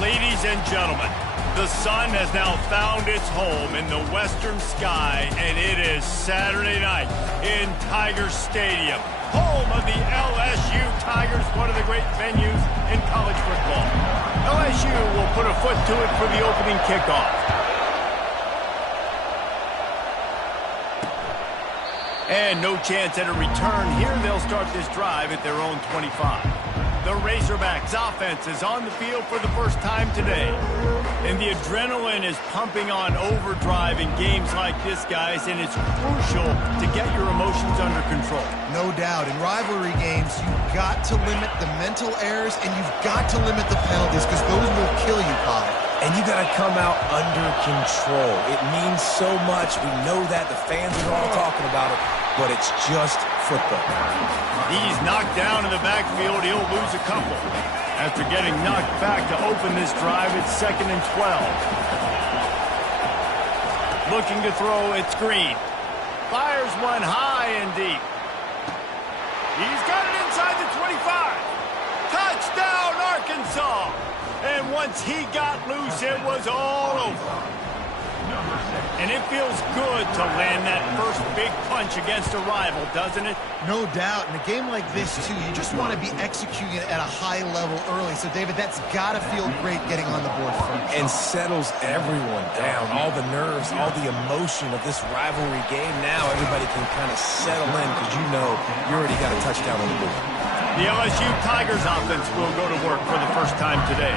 Ladies and gentlemen, the sun has now found its home in the western sky, and it is Saturday night in Tiger Stadium, home of the LSU Tigers, one of the great venues in college football. LSU will put a foot to it for the opening kickoff. And no chance at a return here. They'll start this drive at their own 25. The Razorbacks offense is on the field for the first time today. And the adrenaline is pumping on overdrive in games like this, guys, and it's crucial to get your emotions under control. No doubt. In rivalry games, you've got to limit the mental errors and you've got to limit the penalties because those will kill you, Kyle. And you got to come out under control. It means so much. We know that. The fans are all talking about it, but it's just football. He's knocked down in the backfield. He'll lose a couple. After getting knocked back to open this drive, it's 2nd and 12. Looking to throw, it's Green. Fires one high and deep. He's got it inside the 25. Touchdown, Arkansas! And once he got loose, it was all over. And it feels good to land that first big punch against a rival, doesn't it? No doubt. In a game like this, too, you just want to be executing it at a high level early. So, David, that's got to feel great getting on the board first. And settles everyone down. All the nerves, all the emotion of this rivalry game. Now everybody can kind of settle in because you know you already got a touchdown on the board. The LSU Tigers offense will go to work for the first time today.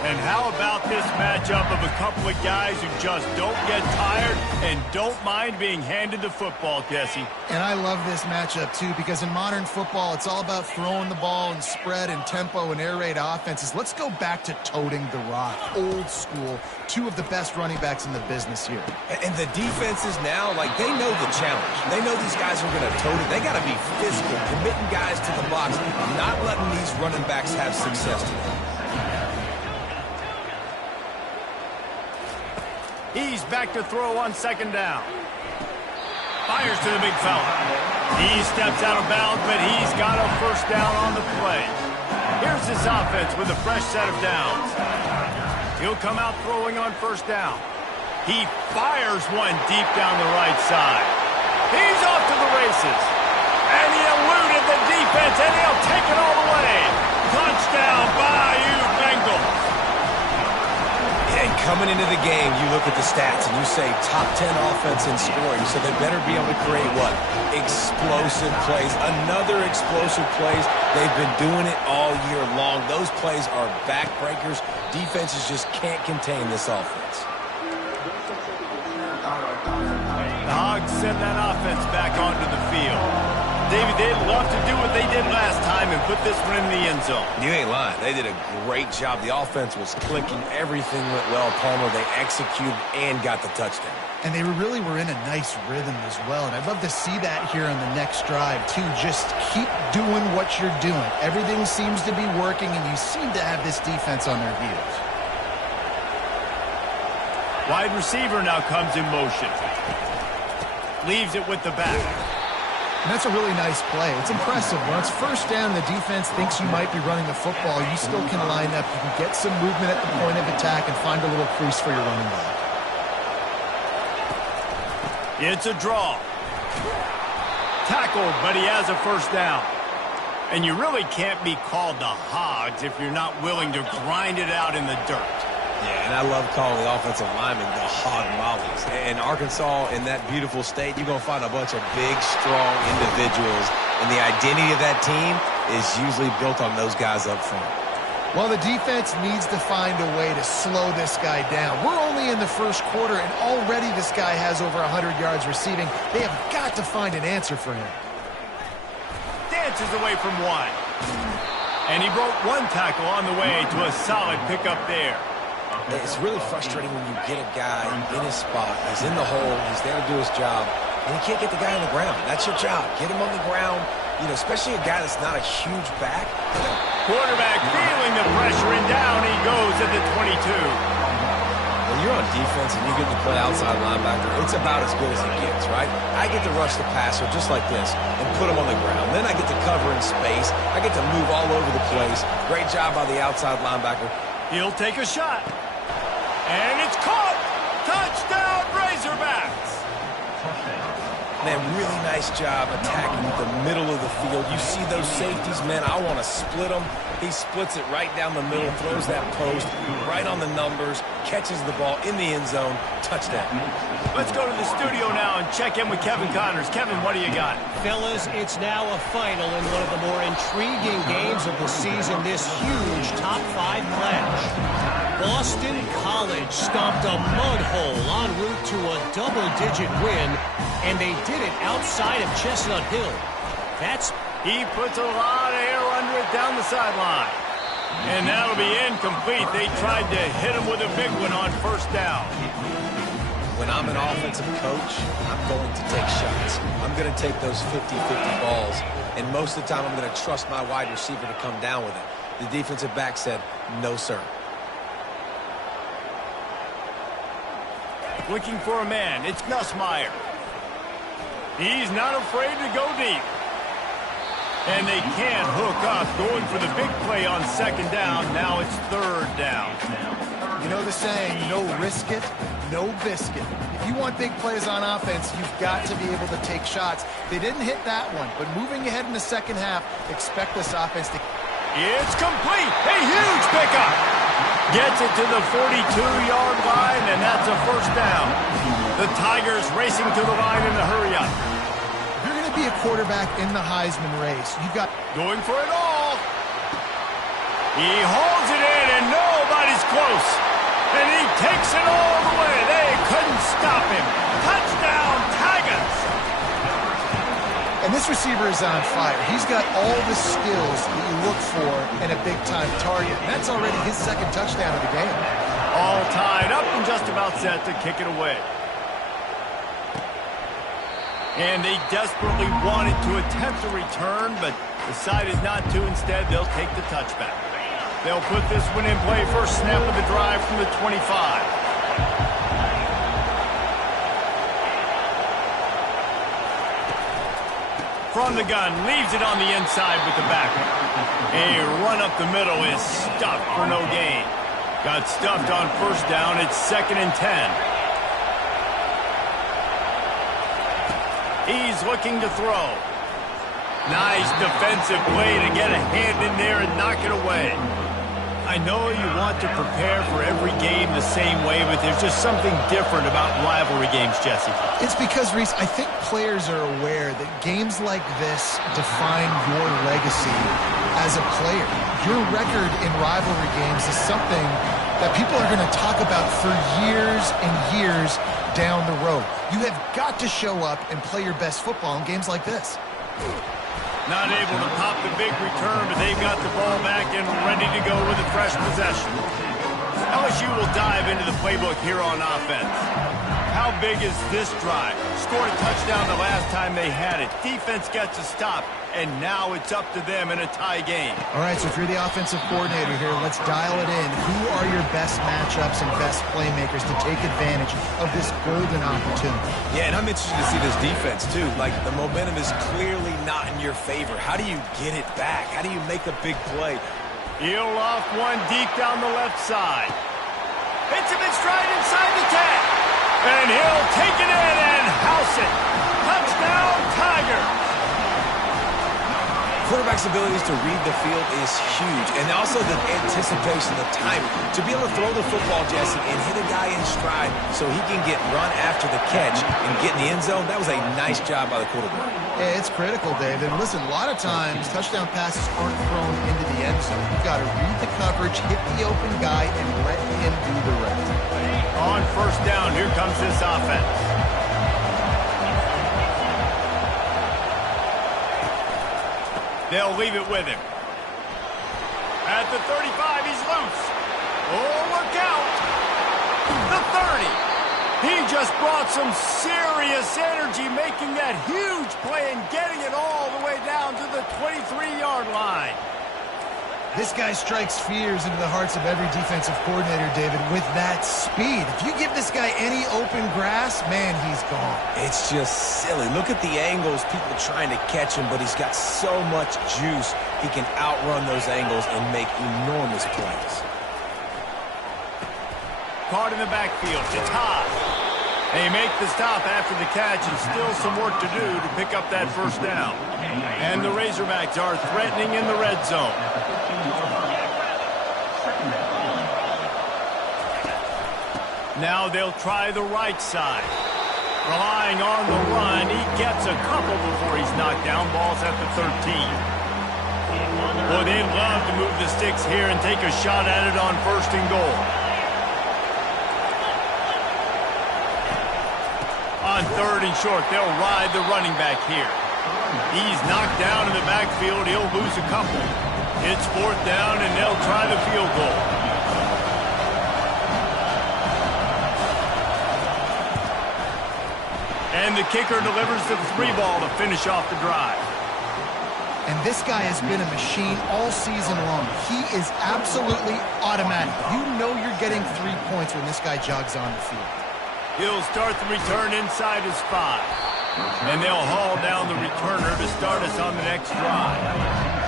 And how about this matchup of a couple of guys who just don't get tired and don't mind being handed the football, Jesse? And I love this matchup, too, because in modern football, it's all about throwing the ball and spread and tempo and air raid offenses. Let's go back to toting the rock, old school, two of the best running backs in the business here. And the defenses now, like, they know the challenge. They know these guys are going to tote it. They got to be physical, committing guys to the box, not letting these running backs have success today. He's back to throw on 2nd down. Fires to the big fella. He steps out of bounds, but he's got a first down on the play. Here's this offense with a fresh set of downs. He'll come out throwing on 1st down. He fires one deep down the right side. He's off to the races. And he eluded the defense, and he'll take it all the way. Touchdown, Bayou Bengals. And coming into the game, you look at the stats and you say top 10 offense in scoring, so they better be able to create what? Explosive plays. Another explosive plays. They've been doing it all year long. Those plays are backbreakers. Defenses just can't contain this offense. The Hogs send that offense back onto the field. David, they'd love to do what they did last time and put this one in the end zone. You ain't lying. They did a great job. The offense was clicking. Everything went well. Palmer, they executed and got the touchdown. And they really were in a nice rhythm as well. And I'd love to see that here on the next drive, too. Just keep doing what you're doing. Everything seems to be working, and you seem to have this defense on their heels. Wide receiver now comes in motion. Leaves it with the back. And that's a really nice play. It's impressive. When it's 1st down, the defense thinks you might be running the football. You still can line up. You can get some movement at the point of attack and find a little crease for your running back. It's a draw. Tackled, but he has a 1st down. And you really can't be called the Hogs if you're not willing to grind it out in the dirt. Yeah, and I love calling the offensive linemen the hog mollies. And Arkansas, in that beautiful state, you're going to find a bunch of big, strong individuals. And the identity of that team is usually built on those guys up front. Well, the defense needs to find a way to slow this guy down. We're only in the 1st quarter, and already this guy has over 100 yards receiving. They have got to find an answer for him. Dances away from one. And he broke one tackle on the way to a solid pickup there. It's really frustrating when you get a guy in his spot. He's in the hole. He's there to do his job. And you can't get the guy on the ground. That's your job. Get him on the ground. You know, especially a guy that's not a huge back. Quarterback feeling the pressure, and down he goes at the 22. When you're on defense and you get to play outside linebacker, it's about as good as it gets, right? I get to rush the passer just like this and put him on the ground. Then I get to cover in space. I get to move all over the place. Great job by the outside linebacker. He'll take a shot. And it's caught. Touchdown, Razorbacks. Man, really nice job attacking the middle of the field. You see those safeties, man, I want to split them. He splits it right down the middle, throws that post, right on the numbers, catches the ball in the end zone, touchdown. Let's go to the studio now and check in with Kevin Connors. Kevin, what do you got? Fellas, it's now a final in one of the more intriguing games of the season, this huge top 5 clash. Boston College stomped a mud hole en route to a double-digit win, and they did it outside of Chestnut Hill. He puts a lot of air under it down the sideline. And that'll be incomplete. They tried to hit him with a big one on first down. When I'm an offensive coach, I'm going to take shots. I'm going to take those 50-50 balls, and most of the time I'm going to trust my wide receiver to come down with it. The defensive back said, no, sir. Looking for a man. It's Nussmeier. He's not afraid to go deep. And they can't hook up, going for the big play on second down. Now it's third down. You know the saying, no risk it, no biscuit. If you want big plays on offense, you've got to be able to take shots. They didn't hit that one, but moving ahead in the second half, expect this offense to... It's complete. A huge pickup. Gets it to the 42-yard line, and that's a first down. The Tigers racing to the line in a hurry-up. If you're going to be a quarterback in the Heisman race, you've got... Going for it all. He hauls it in, and nobody's close. And he takes it all the way. They couldn't stop him. Touchdown, Tigers. And this receiver is on fire. He's got all the skills that you look for in a big-time target. And that's already his second touchdown of the game. All tied up and just about set to kick it away. And they desperately wanted to attempt a return, but decided not to. Instead, they'll take the touchback. They'll put this one in play. First snap of the drive from the 25. From the gun, leaves it on the inside with the back. A run up the middle is stuffed for no gain. Got stuffed on first down. It's 2nd and 10. He's looking to throw. Nice defensive play to get a hand in there and knock it away. I know you want to prepare for every game the same way, but there's just something different about rivalry games, Jesse. It's because, Reese, I think players are aware that games like this define your legacy as a player. Your record in rivalry games is something that people are going to talk about for years and years down the road. You have got to show up and play your best football in games like this. Not able to pop the big return, but they've got the ball back and ready to go with a fresh possession. LSU will dive into the playbook here on offense. How big is this drive? Scored a touchdown the last time they had it. Defense gets a stop, and now it's up to them in a tie game. All right, so if you're the offensive coordinator here, let's dial it in. Who are your best matchups and best playmakers to take advantage of this golden opportunity? Yeah, and I'm interested to see this defense, too. Like, the momentum is clearly not in your favor. How do you get it back? How do you make a big play? He'll off one deep down the left side. Hits him in stride inside the 10. And he'll take it in and house it. Touchdown, Tigers. Quarterback's abilities to read the field is huge, and also the anticipation, the timing. To be able to throw the football, Jesse, and hit a guy in stride so he can get run after the catch and get in the end zone, that was a nice job by the quarterback. Yeah, it's critical, David. Listen, a lot of times touchdown passes aren't thrown into the end zone. You've got to read the coverage, hit the open guy, and let him do the rest. On first down, here comes this offense. They'll leave it with him. At the 35, he's loose. Oh, look out. The 30. He just brought some serious energy, making that huge play and getting it all the way down to the 23-yard line. This guy strikes fears into the hearts of every defensive coordinator, David, with that speed. If you give this guy any open grass, man, he's gone. It's just silly. Look at the angles, people trying to catch him, but he's got so much juice. He can outrun those angles and make enormous plays. caught in the backfield. It's high. They make the stop after the catch, and still some work to do to pick up that first down. And the Razorbacks are threatening in the red zone. Now they'll try the right side. Relying on the run, he gets a couple before he's knocked down. Ball's at the 13. Boy, they'd love to move the sticks here and take a shot at it on 1st and goal. On 3rd and short, they'll ride the running back here. He's knocked down in the backfield. He'll lose a couple. It's 4th down, and they'll try the field goal. And the kicker delivers the 3 ball to finish off the drive. And this guy has been a machine all season long. He is absolutely automatic. You know you're getting 3 points when this guy jogs on the field. He'll start the return inside his 5. And they'll haul down the returner to start us on the next drive.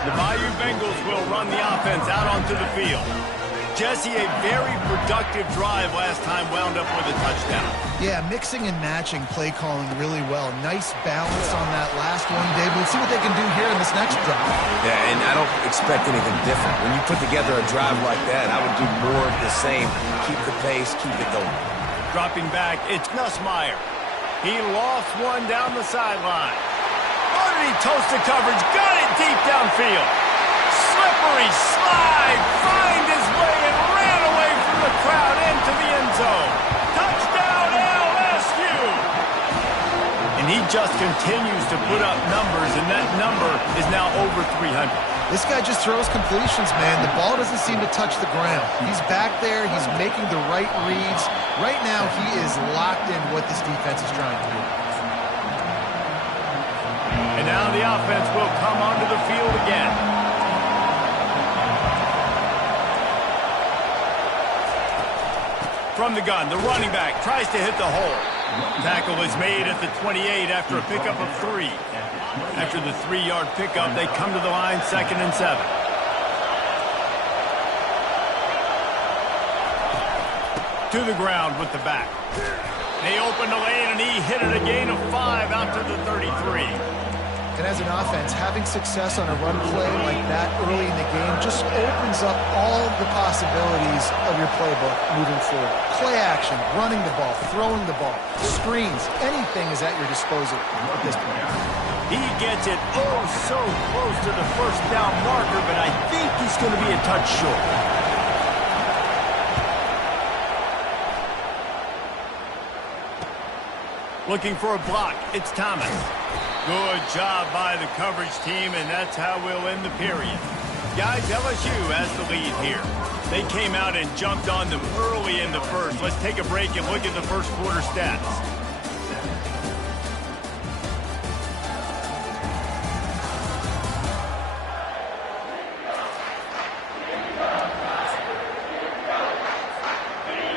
The Bayou Bengals will run the offense out onto the field. Jesse, a very productive drive last time, wound up with a touchdown. Yeah, mixing and matching play calling really well. Nice balance on that last one, Dave. We'll see what they can do here in this next drive. Yeah, and I don't expect anything different. When you put together a drive like that, I would do more of the same. Keep the pace, keep it going. Dropping back, it's Nussmeier. He lost one down the sideline. Oh, did he toast the coverage? Got it deep downfield. Slippery slide, find his way and ran away from the crowd into the end zone. Touchdown LSU! And he just continues to put up numbers, and that number is now over 300. This guy just throws completions, man. The ball doesn't seem to touch the ground. He's back there. He's making the right reads. Right now, he is locked in what this defense is trying to do. And now the offense will come onto the field again. From the gun, the running back tries to hit the hole. Tackle is made at the 28 after a pickup of 3. After the 3-yard pickup, they come to the line 2nd and 7. To the ground with the back. They open the lane, and he hit it a gain of 5 out to the 33. And as an offense, having success on a run play like that early in the game just opens up all the possibilities of your playbook moving forward. Play action, running the ball, throwing the ball, screens, anything is at your disposal at this point. He gets it oh so close to the 1st down marker, but I think he's going to be a touch short. Looking for a block, it's Thomas. Good job by the coverage team, and that's how we'll end the period. Guys, LSU has the lead here. They came out and jumped on them early in the first. Let's take a break and look at the first quarter stats.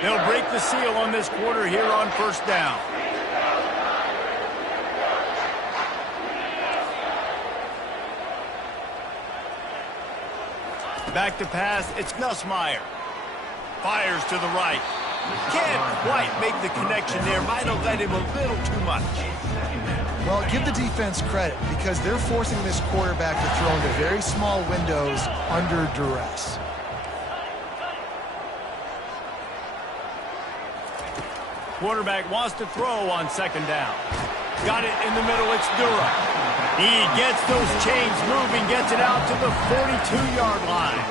They'll break the seal on this quarter here on 1st down. Back to pass, it's Nussmeier. Fires to the right. Can't quite make the connection there. Might have let him a little too much. Well, give the defense credit because they're forcing this quarterback to throw into very small windows under duress. Quarterback wants to throw on 2nd down. Got it in the middle, it's Dura. He gets those chains moving, gets it out to the 42-yard line.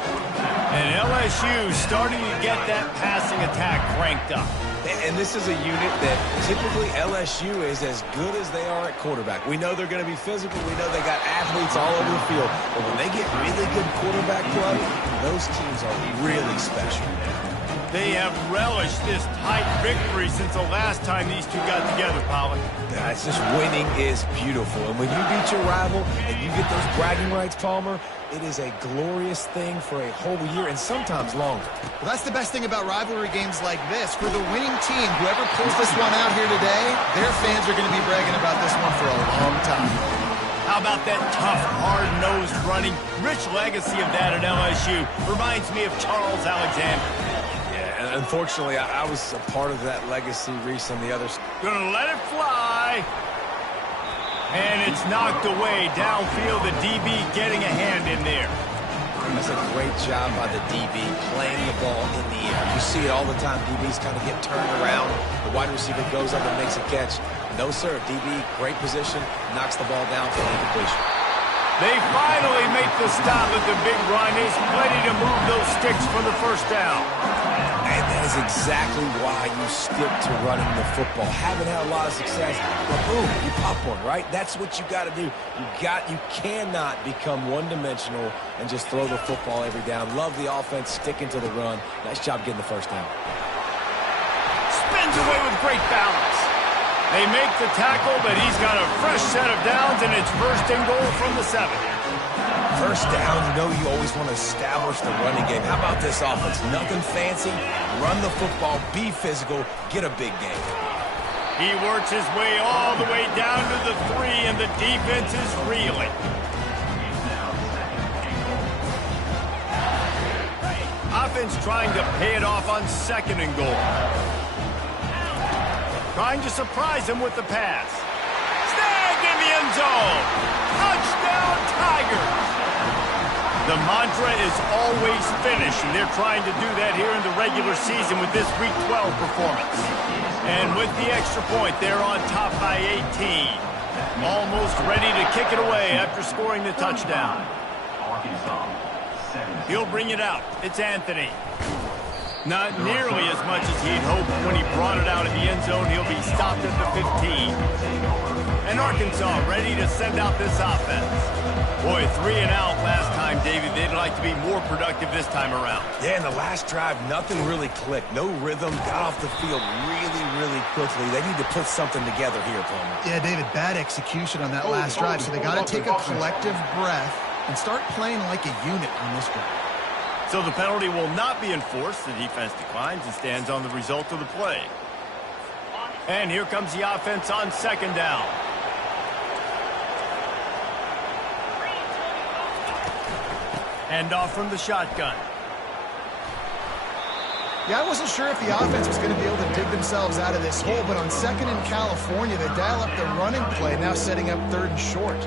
And LSU starting to get that passing attack cranked up. And this is a unit that typically LSU is as good as they are at quarterback. We know they're going to be physical. We know they got athletes all over the field. But when they get really good quarterback play, those teams are really special. They have relished this tight victory since the last time these two got together, Pollock. Yeah, it's just winning is beautiful. And when you beat your rival and you get those bragging rights, Palmer, it is a glorious thing for a whole year and sometimes longer. Well, that's the best thing about rivalry games like this. For the winning team, whoever pulls this one out here today, their fans are going to be bragging about this one for a long time. How about that tough, hard-nosed running? Rich legacy of that at LSU. Reminds me of Charles Alexander. And Unfortunately, I was a part of that legacy, Reese, on the other side. Gonna let it fly. And it's knocked away downfield. The DB getting a hand in there. That's a great job by the DB playing the ball in the air. You see it all the time. DBs kind of get turned around. The wide receiver goes up and makes a catch. No, sir. DB, great position, knocks the ball down for the incompletion. They finally make the stop with the big run. He's plenty to move those sticks for the first down. And that is exactly why you stick to running the football. Haven't had a lot of success, but boom, you pop one, right? That's what you got to do. You cannot become one-dimensional and just throw the football every down. Love the offense, sticking to the run. Nice job getting the first down. Spins away with great balance. They make the tackle, but he's got a fresh set of downs, and it's first and goal from the 7. First down, you know you always want to establish the running game. How about this offense? Nothing fancy. Run the football, be physical, get a big game. He works his way all the way down to the 3, and the defense is reeling. Offense trying to pay it off on 2nd and goal. Trying to surprise him with the pass. Snagged in the end zone. Touchdown, Tigers. The mantra is always finish, and they're trying to do that here in the regular season with this Week 12 performance. And with the extra point, they're on top by 18. Almost ready to kick it away after scoring the touchdown. He'll bring it out. It's Anthony. Not nearly as much as he'd hoped when he brought it out of the end zone. He'll be stopped at the 15. And Arkansas ready to send out this offense. Boy, 3 and out last time, David. They'd like to be more productive this time around. Yeah, in the last drive, nothing really clicked. No rhythm. Got off the field really, really quickly. They need to put something together here, Palmer. Yeah, David, bad execution on that last drive, so they got to take a collective breath and start playing like a unit on this drive. So the penalty will not be enforced. The defense declines and stands on the result of the play. And here comes the offense on 2nd down. Hand off from the shotgun. Yeah, I wasn't sure if the offense was going to be able to dig themselves out of this hole, but on 2nd in California, they dial up the running play, now setting up 3rd and short.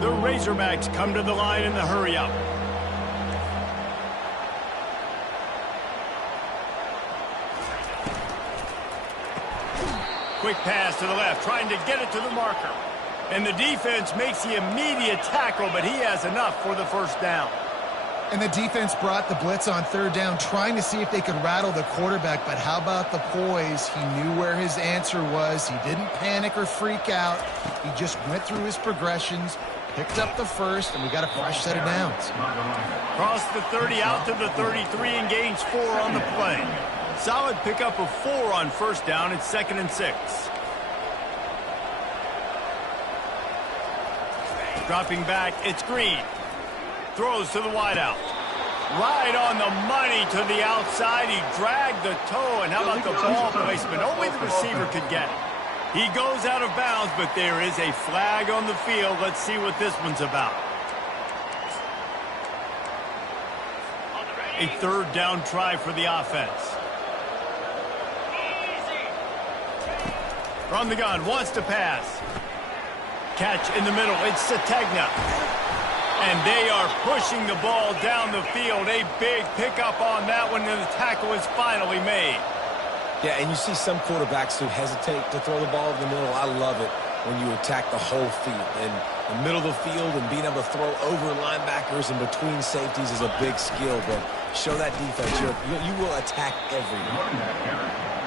The Razorbacks come to the line in the hurry-up. Quick pass to the left, trying to get it to the marker. And the defense makes the immediate tackle, but he has enough for the first down. And the defense brought the blitz on 3rd down, trying to see if they could rattle the quarterback, but how about the poise? He knew where his answer was. He didn't panic or freak out. He just went through his progressions, picked up the first, and we got a fresh set of downs. Cross the 30 out to the 33 and gains 4 on the play. Solid pickup of 4 on first down. It's 2nd and 6. Dropping back, it's Green. Throws to the wideout. Right on the money to the outside. He dragged the toe, and how about the ball placement? Only the receiver could get it. He goes out of bounds, but there is a flag on the field. Let's see what this one's about. A 3rd down try for the offense. From the gun, wants to pass. Catch in the middle, it's Sategna. And they are pushing the ball down the field. A big pickup on that one, and the tackle is finally made. Yeah, and you see some quarterbacks who hesitate to throw the ball in the middle. I love it when you attack the whole field. And the middle of the field and being able to throw over linebackers and between safeties is a big skill. But show that defense. You will attack everyone.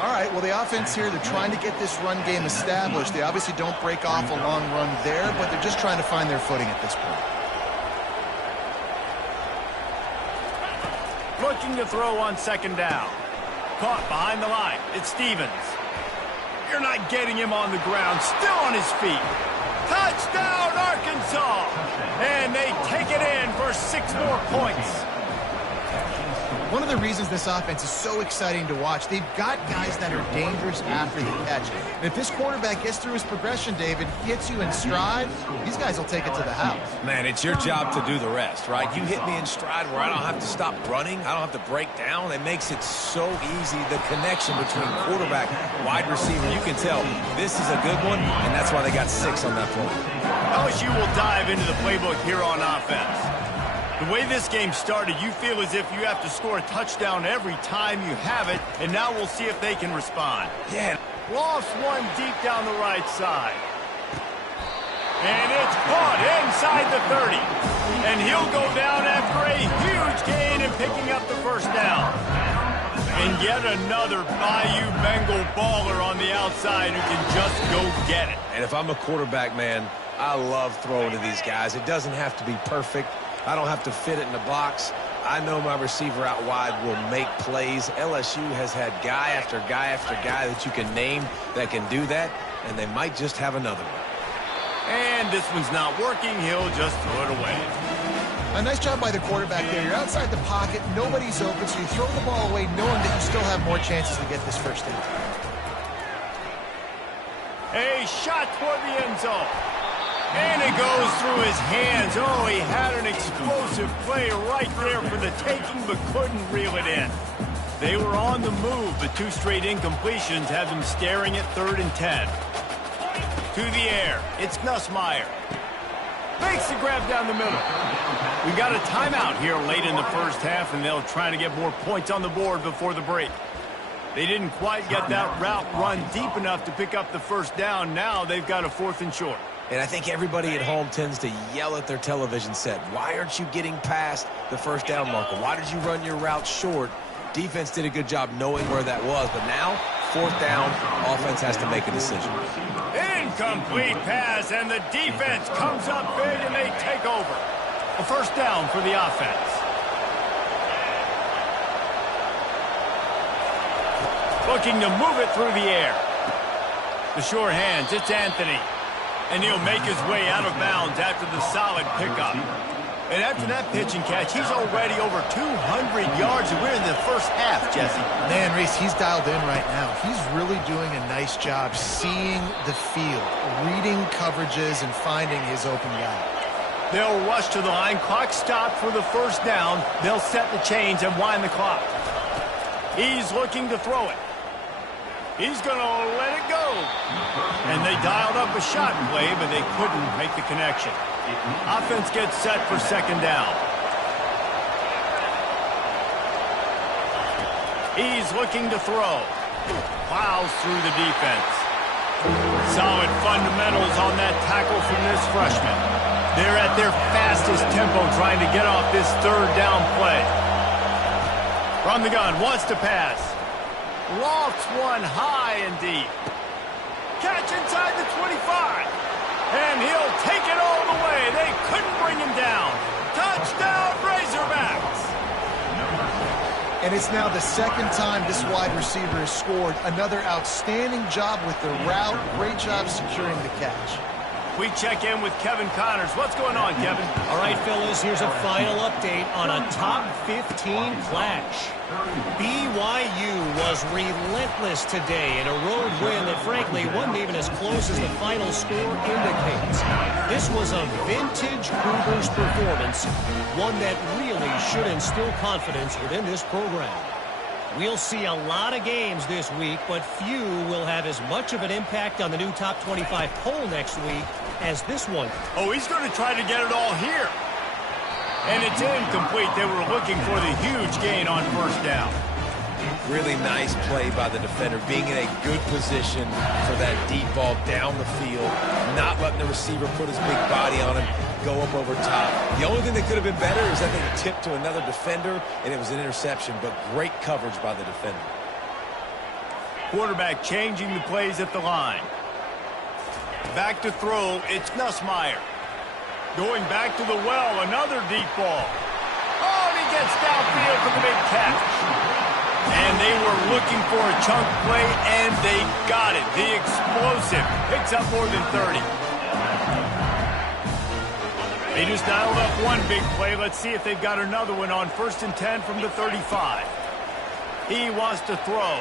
All right, well, the offense here, they're trying to get this run game established. They obviously don't break off a long run there, but they're just trying to find their footing at this point. Looking to throw on 2nd down. Caught behind the line. It's Stevens. You're not getting him on the ground. Still on his feet. Touchdown, Arkansas! And they take it in for 6 more points. One of the reasons this offense is so exciting to watch, they've got guys that are dangerous after the catch. And if this quarterback gets through his progression, David, gets you in stride, these guys will take it to the house. Man, it's your job to do the rest, right? You hit me in stride where I don't have to stop running. I don't have to break down. It makes it so easy, the connection between quarterback, wide receiver. You can tell this is a good one, and that's why they got 6 on that play. LSU will dive into the playbook here on offense. The way this game started, you feel as if you have to score a touchdown every time you have it, and now we'll see if they can respond. Yeah. Lost one deep down the right side. And it's caught inside the 30. And he'll go down after a huge gain and picking up the first down. And yet another Bayou Bengal baller on the outside who can just go get it. And if I'm a quarterback, man, I love throwing to these guys. It doesn't have to be perfect. I don't have to fit it in the box. I know my receiver out wide will make plays. LSU has had guy after guy after guy that you can name that can do that, and they might just have another one. And this one's not working. He'll just throw it away. A nice job by the quarterback there. You're outside the pocket. Nobody's open, so you throw the ball away knowing that you still have more chances to get this first down. A shot toward the end zone. And it goes through his hands. Oh, he had an explosive play right there for the taking, but couldn't reel it in. They were on the move, but 2 straight incompletions have them staring at 3rd and 10. To the air, it's Nussmeier. Makes the grab down the middle. We got a timeout here late in the first half, and they'll try to get more points on the board before the break. They didn't quite get that route run deep enough to pick up the first down. Now they've got a 4th and short. And I think everybody at home tends to yell at their television set. Why aren't you getting past the first down marker? Why did you run your route short? Defense did a good job knowing where that was. But now, 4th down, offense has to make a decision. Incomplete pass, and the defense comes up big, and they take over. A first down for the offense. Looking to move it through the air. The sure hands, it's Anthony. And he'll make his way out of bounds after the solid pickup. And after that pitch and catch, he's already over 200 yards, and we're in the first half, Jesse. Man, Reese, he's dialed in right now. He's really doing a nice job seeing the field, reading coverages, and finding his open guy. They'll rush to the line. Clock stopped for the first down. They'll set the chains and wind the clock. He's looking to throw it. He's going to let it go. And they dialed up a shot play, but they couldn't make the connection. Offense gets set for 2nd down. He's looking to throw. Plows through the defense. Solid fundamentals on that tackle from this freshman. They're at their fastest tempo trying to get off this 3rd down play. From the gun, wants to pass. Lofts one high and deep. Catch inside the 25. And he'll take it all the way. They couldn't bring him down. Touchdown, Razorbacks. And it's now the 2nd time this wide receiver has scored. Another outstanding job with the route. Great job securing the catch. We check in with Kevin Connors. What's going on, Kevin? All right, fellas, here's a final update on a top 15 clash. BYU was relentless today in a road win that, frankly, wasn't even as close as the final score indicates. This was a vintage Cougars performance, one that really should instill confidence within this program. We'll see a lot of games this week, but few will have as much of an impact on the new top 25 poll next week as this one. Oh, he's going to try to get it all here. And it's incomplete. They were looking for the huge gain on 1st down. Really nice play by the defender, being in a good position for that deep ball down the field, not letting the receiver put his big body on him, go up over top. The only thing that could have been better is that they tipped to another defender, and it was an interception, but great coverage by the defender. Quarterback changing the plays at the line. Back to throw, it's Nussmeier. Going back to the well, another deep ball. Oh, and he gets downfield for the big catch. And they were looking for a chunk play, and they got it. The explosive picks up more than 30. They just dialed up one big play. Let's see if they've got another one on 1st and 10 from the 35. He wants to throw.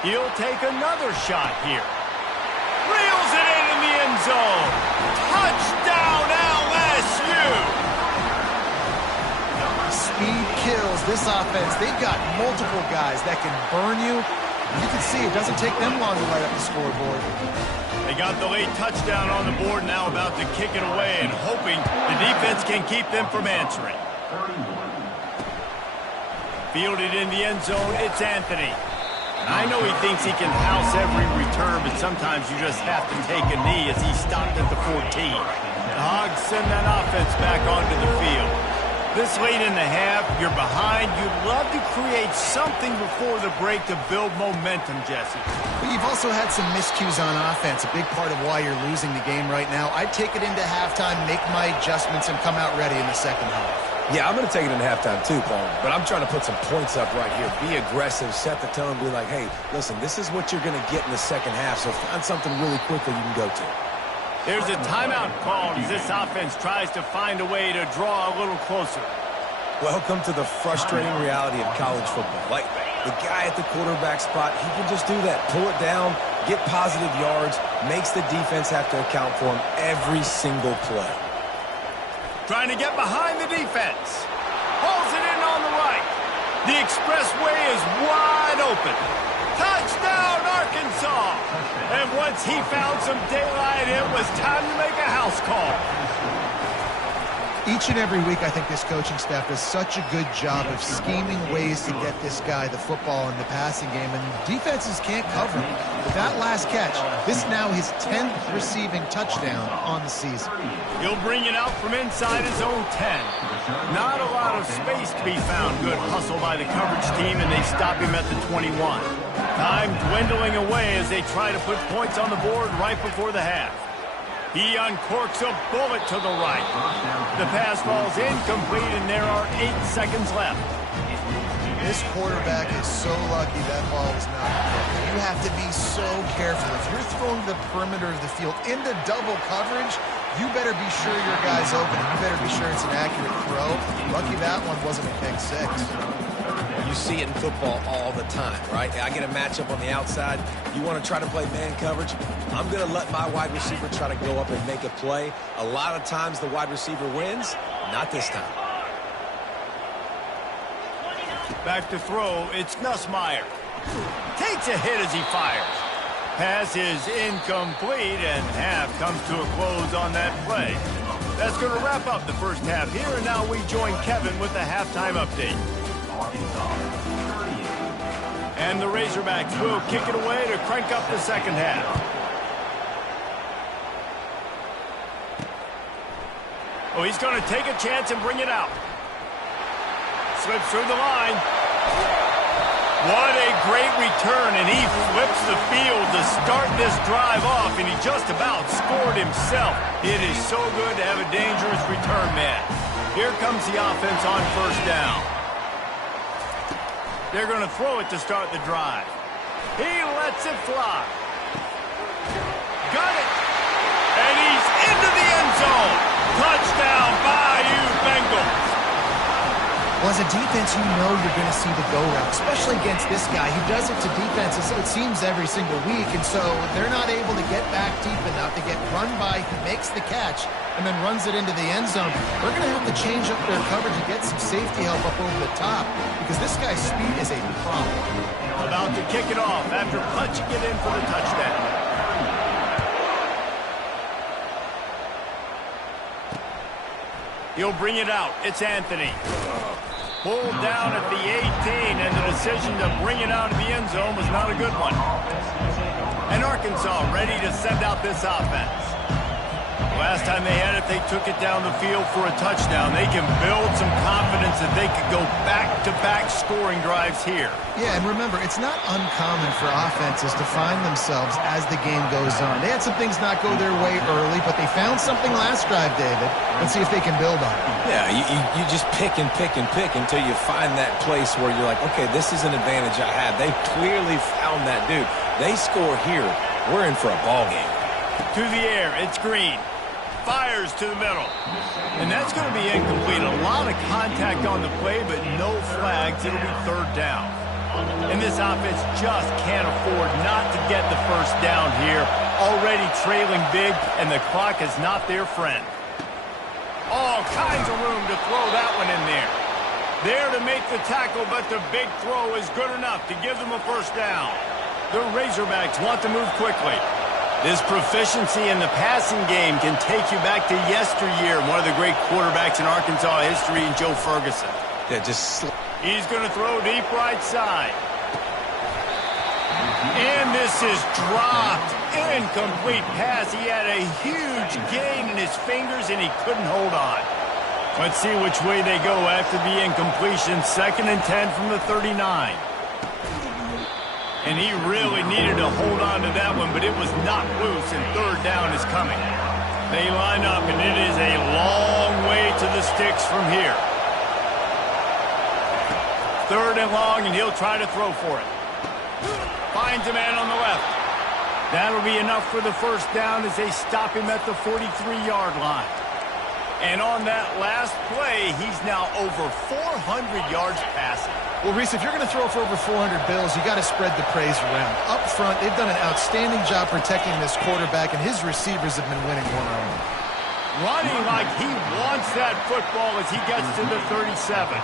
He'll take another shot here. Reels it in the end zone. Touchdown, LSU! Speed kills this offense. They've got multiple guys that can burn you. You can see it doesn't take them long to light up the scoreboard. They got the late touchdown on the board, now about to kick it away and hoping the defense can keep them from answering. Fielded in the end zone, it's Anthony. I know he thinks he can house every return, but sometimes you just have to take a knee as he stopped at the 14. The Hogs send that offense back onto the field. This late in the half, you're behind. You'd love to create something before the break to build momentum, Jesse. But you've also had some miscues on offense, a big part of why you're losing the game right now. I'd take it into halftime, make my adjustments, and come out ready in the second half. Yeah, I'm going to take it into halftime too, Paul. But I'm trying to put some points up right here. Be aggressive, set the tone, be like, hey, listen, this is what you're going to get in the second half, so find something really quickly you can go to. There's a timeout called as this offense tries to find a way to draw a little closer. Welcome to the frustrating reality of college football. Like, the guy at the quarterback spot, he can just do that. Pull it down, get positive yards, makes the defense have to account for him every single play. Trying to get behind the defense. Pulls it in on the right. The expressway is wide open. Touchdown, Arkansas! And once he found some daylight, it was time to make a house call. Each and every week, I think this coaching staff does such a good job of scheming ways to get this guy the football in the passing game, and defenses can't cover him. With that last catch, this now his 10th receiving touchdown on the season. He'll bring it out from inside his own 10. Not a lot of space to be found. Good hustle by the coverage team, and they stop him at the 21. Time dwindling away as they try to put points on the board right before the half. He uncorks a bullet to the right. The pass falls incomplete, and there are 8 seconds left. This quarterback is so lucky that ball was not picked. You have to be so careful. If you're throwing the perimeter of the field into double coverage, you better be sure your guy's open, and you better be sure it's an accurate throw. Lucky that one wasn't a pick six. You see it in football all the time, right? I get a matchup on the outside. You want to try to play man coverage? I'm going to let my wide receiver try to go up and make a play. A lot of times the wide receiver wins. Not this time. Back to throw, it's Nussmeier. Takes a hit as he fires. Pass is incomplete, and half comes to a close on that play. That's going to wrap up the first half here, and now we join Kevin with the halftime update. And the Razorbacks will kick it away to crank up the second half. Oh, he's going to take a chance and bring it out. Slips through the line. What a great return, and he flips the field to start this drive off, and he just about scored himself. It is so good to have a dangerous return man. Here comes the offense on first down. They're going to throw it to start the drive. He lets it fly. Got it. And he's into the end zone. Touchdown, Bayou Bengals. Well, as a defense, you know you're going to see the go route, especially against this guy. He does it to defenses, it seems, every single week, and so they're not able to get back deep enough to get run by. He makes the catch and then runs it into the end zone. They're going to have to change up their coverage and get some safety help up over the top because this guy's speed is a problem. About to kick it off after punching it in for the touchdown. He'll bring it out. It's Anthony. Pulled down at the 18, and the decision to bring it out of the end zone was not a good one. And Arkansas ready to send out this offense. Last time they had it, they took it down the field for a touchdown. They can build some confidence that they could go back-to-back scoring drives here. Yeah, and remember, it's not uncommon for offenses to find themselves as the game goes on. They had some things not go their way early, but they found something last drive, David. Let's see if they can build on it. Yeah, you just pick and pick and pick until you find that place where you're like, okay, this is an advantage I have. They clearly found that dude. They score here. We're in for a ball game. To the air, it's Green. Fires to the middle. And that's going to be incomplete. A lot of contact on the play, but no flags. It'll be third down. And this offense just can't afford not to get the first down here. Already trailing big, and the clock is not their friend. All kinds of room to throw that one in there. There to make the tackle, but the big throw is good enough to give them a first down. The Razorbacks want to move quickly. This proficiency in the passing game can take you back to yesteryear, one of the great quarterbacks in Arkansas history, Joe Ferguson. Yeah, He's going to throw deep right side. And this is dropped. Incomplete pass. He had a huge gain in his fingers, and he couldn't hold on. Let's see which way they go after the incompletion. 2nd and 10 from the 39. And he really needed to hold on to that one, but it was not loose, and third down is coming. They line up, and it is a long way to the sticks from here. 3rd and long, and he'll try to throw for it. Finds a man on the left. That'll be enough for the first down as they stop him at the 43-yard line. And on that last play, he's now over 400 yards passing. Well, Reese, if you're going to throw for over 400 bills, you got to spread the praise around. Up front, they've done an outstanding job protecting this quarterback, and his receivers have been winning one-on-one. Running like he wants that football as he gets to the 37.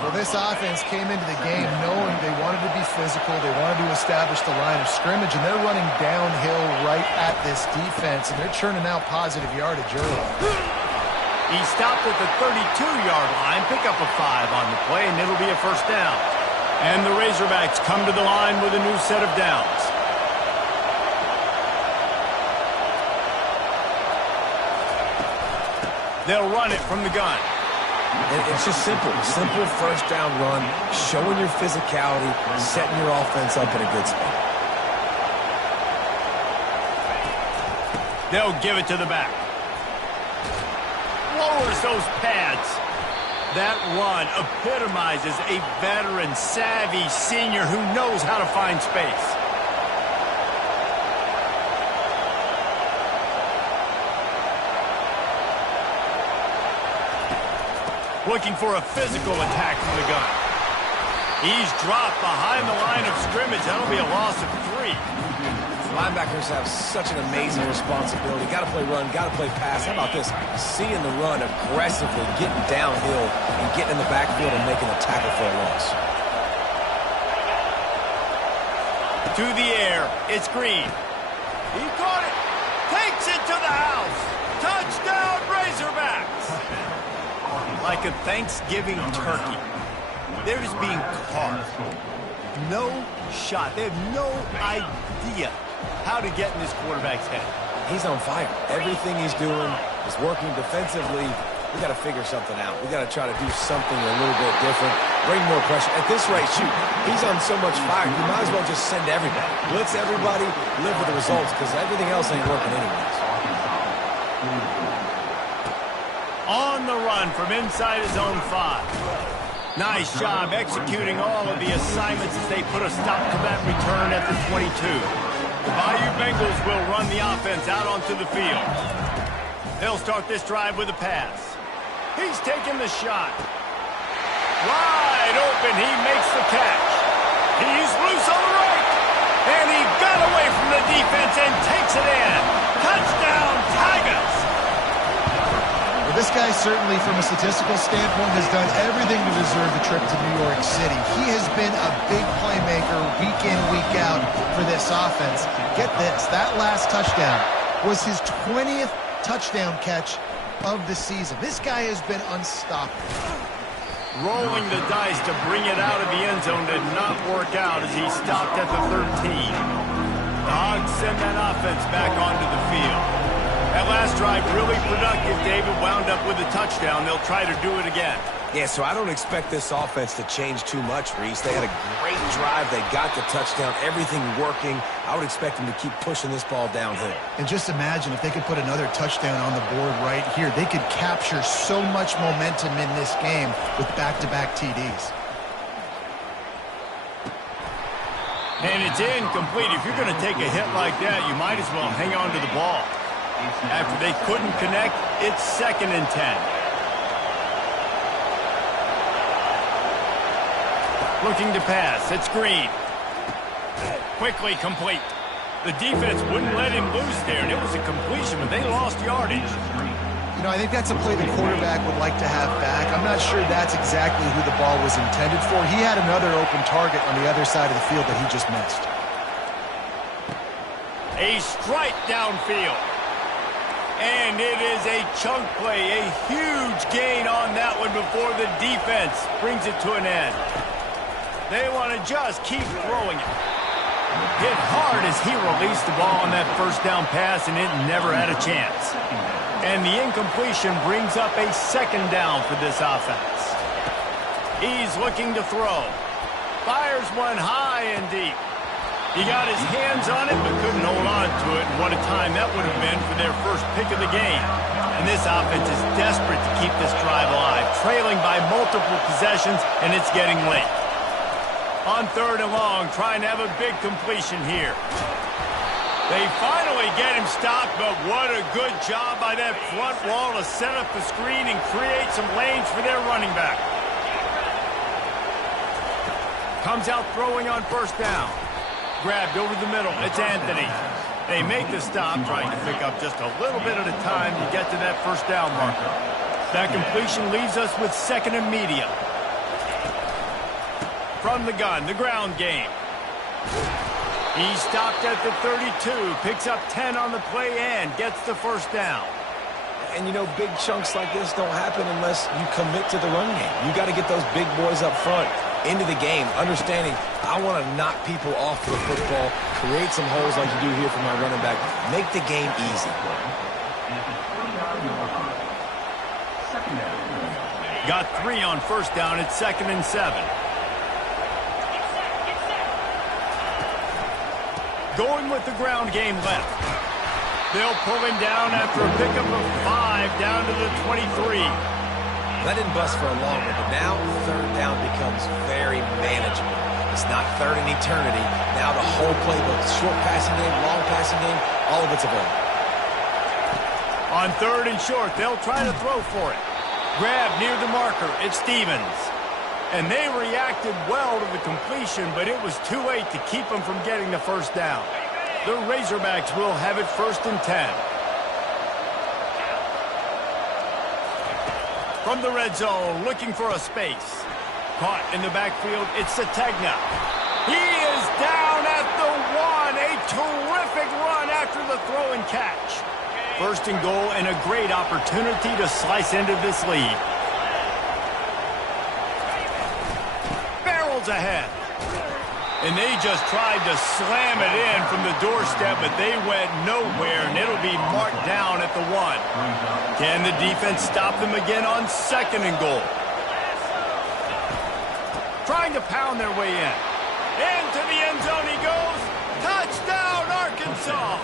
Well, this offense came into the game knowing they wanted to be physical, they wanted to establish the line of scrimmage, and they're running downhill right at this defense, and they're churning out positive yardage early. He stopped at the 32-yard line, pick up a 5 on the play, and it'll be a first down. And the Razorbacks come to the line with a new set of downs. They'll run it from the gun. It's just simple. Simple first down run, showing your physicality, setting your offense up in a good spot. They'll give it to the back. Lowers those pads. That run epitomizes a veteran, savvy senior who knows how to find space. Looking for a physical attack from the gun. He's dropped behind the line of scrimmage. That'll be a loss of 3. Linebackers have such an amazing responsibility. Got to play run, got to play pass. How about this? Seeing the run aggressively, getting downhill, and getting in the backfield and making a tackle for a loss. To the air, it's Green. He caught it, takes it to the house. Touchdown, Razorbacks. Like a Thanksgiving turkey, they're just being carved. No shot. They have no idea how to get in this quarterback's head. He's on fire. Everything he's doing is working defensively. We got to figure something out. We got to try to do something a little bit different. Bring more pressure. At this rate, shoot, he's on so much fire. You might as well just send everybody. Blitz everybody, live with the results, because everything else ain't working anyways. On the run from inside his own 5. Nice job executing all of the assignments as they put a stop to that return at the 22. The Bayou Bengals will run the offense out onto the field. They'll start this drive with a pass. He's taking the shot. Wide open, he makes the catch. He's loose on the right. And he got away from the defense and takes it in. Touchdown, Tigers! This guy certainly, from a statistical standpoint, has done everything to deserve the trip to New York City. He has been a big playmaker week in, week out for this offense. Get this, that last touchdown was his 20th touchdown catch of the season. This guy has been unstoppable. Rolling the dice to bring it out of the end zone did not work out as he stopped at the 13. The Hogs send that offense back onto the field. That last drive really productive. David wound up with a touchdown. They'll try to do it again. Yeah, so I don't expect this offense to change too much, Reese. They had a great drive. They got the touchdown. Everything working. I would expect them to keep pushing this ball downhill. And just imagine if they could put another touchdown on the board right here. They could capture so much momentum in this game with back-to-back TDs. And it's incomplete. If you're going to take a hit like that, you might as well hang on to the ball. After they couldn't connect, it's 2nd and 10. Looking to pass. It's Green. Quickly complete. The defense wouldn't let him loose there, and it was a completion, but they lost yardage. You know, I think that's a play the quarterback would like to have back. I'm not sure that's exactly who the ball was intended for. He had another open target on the other side of the field that he just missed. A strike downfield. And it is a chunk play, a huge gain on that one before the defense brings it to an end. They want to just keep throwing it. Hit hard as he released the ball on that first down pass, and it never had a chance. And the incompletion brings up a 2nd down for this offense. He's looking to throw. Fires one high and deep. He got his hands on it, but couldn't hold on to it. And what a time that would have been for their first pick of the game. And this offense is desperate to keep this drive alive, trailing by multiple possessions, and it's getting late. On 3rd and long, trying to have a big completion here. They finally get him stopped, but what a good job by that front wall to set up the screen and create some lanes for their running back. Comes out throwing on 1st down. Grabbed over the middle. It's Anthony. They make the stop, trying to pick up just a little bit at a time to get to that 1st down marker. That completion leaves us with 2nd and medium. From the gun, the ground game. He stopped at the 32, picks up 10 on the play and gets the 1st down. And, you know, big chunks like this don't happen unless you commit to the run game. You got to get those big boys up front into the game, understanding I want to knock people off the football, create some holes like you do here for my running back, make the game easy. Got 3 on 1st down. It's 2nd and 7. Going with the ground game left. They'll pull him down after a pickup of 5 down to the 23. That didn't bust for a long one, but now 3rd down becomes very manageable. It's not 3rd in eternity. Now the whole playbook, short passing game, long passing game, all of it's available. On 3rd and short, they'll try to throw for it. Grab near the marker. It's Stevens. And they reacted well to the completion, but it was too late to keep them from getting the 1st down. The Razorbacks will have it 1st and 10. From the red zone, looking for a space. Caught in the backfield, it's Sategna. He is down at the 1. A terrific run after the throw and catch. 1st and goal and a great opportunity to slice into this lead. Barrels ahead. And they just tried to slam it in from the doorstep, but they went nowhere, and it'll be marked down at the 1. Can the defense stop them again on 2nd and goal? Trying to pound their way in. Into the end zone he goes. Touchdown, Arkansas!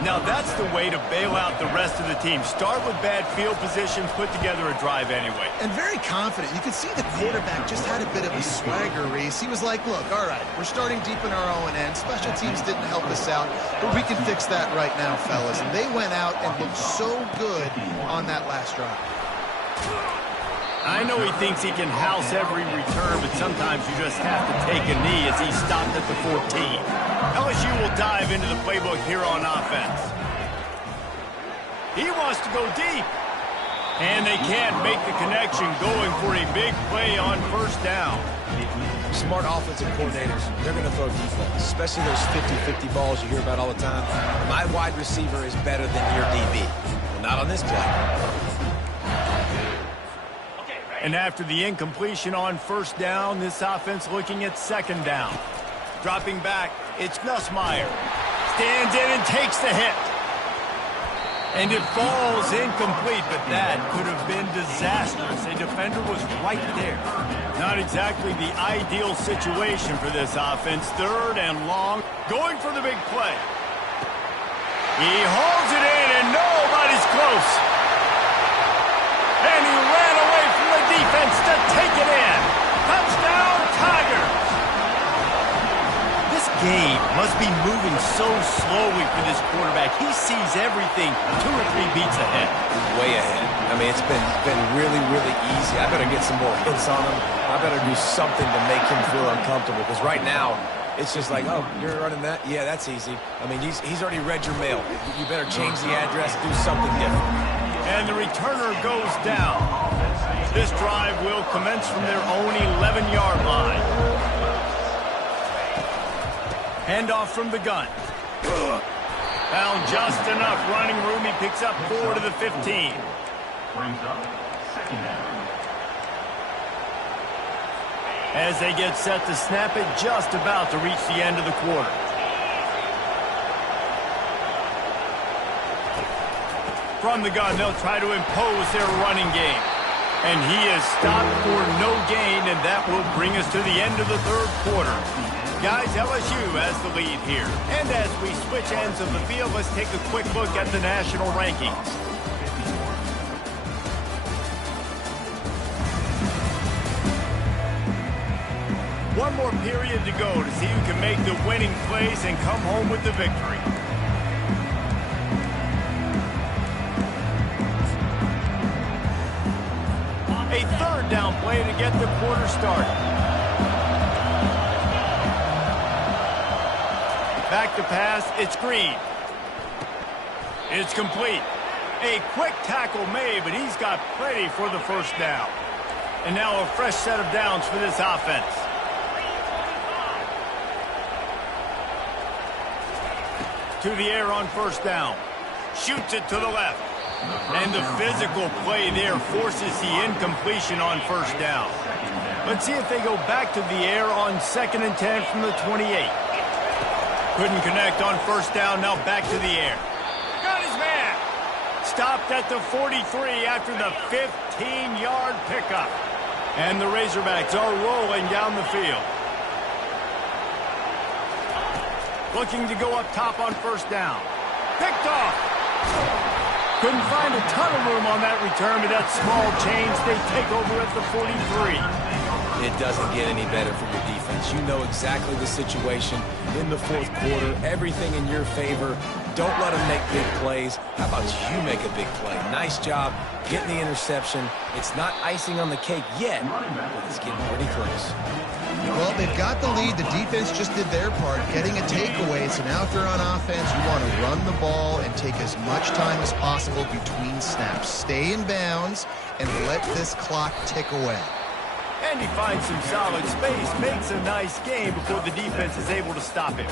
Now that's the way to bail out the rest of the team. Start with bad field position, put together a drive anyway. And very confident. You could see the quarterback just had a bit of a swagger, Reese. He was like, look, all right, we're starting deep in our own end. Special teams didn't help us out, but we can fix that right now, fellas. And they went out and looked so good on that last drive. I know he thinks he can house every return, but sometimes you just have to take a knee as he stopped at the 14. LSU will dive into the playbook here on offense. He wants to go deep. And they can't make the connection, going for a big play on 1st down. Smart offensive coordinators, they're going to throw deep balls, especially those 50-50 balls you hear about all the time. My wide receiver is better than your DB. Well, not on this play. And after the incompletion on 1st down, this offense looking at 2nd down. Dropping back, it's Nussmeier. Stands in and takes the hit. And it falls incomplete, but that could have been disastrous. A defender was right there. Not exactly the ideal situation for this offense. 3rd and long, going for the big play. He holds it in, and nobody's close. And he ran away from the defense to take it in. Touchdown, Tigers! This game must be moving so slowly for this quarterback. He sees everything 2 or 3 beats ahead. Way ahead. I mean, it's been really, really easy. I better get some more hits on him. I better do something to make him feel uncomfortable, because right now, it's just like, oh, you're running that? Yeah, that's easy. I mean, he's already read your mail. You better change the address, do something different. And the returner goes down. This drive will commence from their own 11-yard line. Handoff from the gun. Found just enough running room. He picks up 4 to the 15. As they get set to snap it, just about to reach the end of the quarter. From the gun, they'll try to impose their running game. And he is stopped for no gain, and that will bring us to the end of the third quarter. Guys, LSU has the lead here. And as we switch ends of the field, let's take a quick look at the national rankings. One more period to go to see who can make the winning plays and come home with the victory. A third down play to get the quarter started. Back to pass, it's Green. It's complete. A quick tackle made, but he's got plenty for the first down. And now a fresh set of downs for this offense. To the air on first down. Shoots it to the left. And the physical play there forces the incompletion on first down. Let's see if they go back to the air on 2nd and 10 from the 28. Couldn't connect on first down, now back to the air. Got his man. Stopped at the 43 after the 15-yard pickup. And the Razorbacks are rolling down the field. Looking to go up top on first down. Picked off. Couldn't find a ton of room on that return, but that small change, they take over at the 43. It doesn't get any better from your defense. You know exactly the situation in the fourth quarter. Everything in your favor. Don't let them make big plays. How about you make a big play? Nice job getting the interception. It's not icing on the cake yet, but it's getting pretty close. Well, they've got the lead. The defense just did their part, getting a takeaway. So now if they're on offense, you want to run the ball and take as much time as possible between snaps. Stay in bounds and let this clock tick away. And he finds some solid space, makes a nice game before the defense is able to stop him.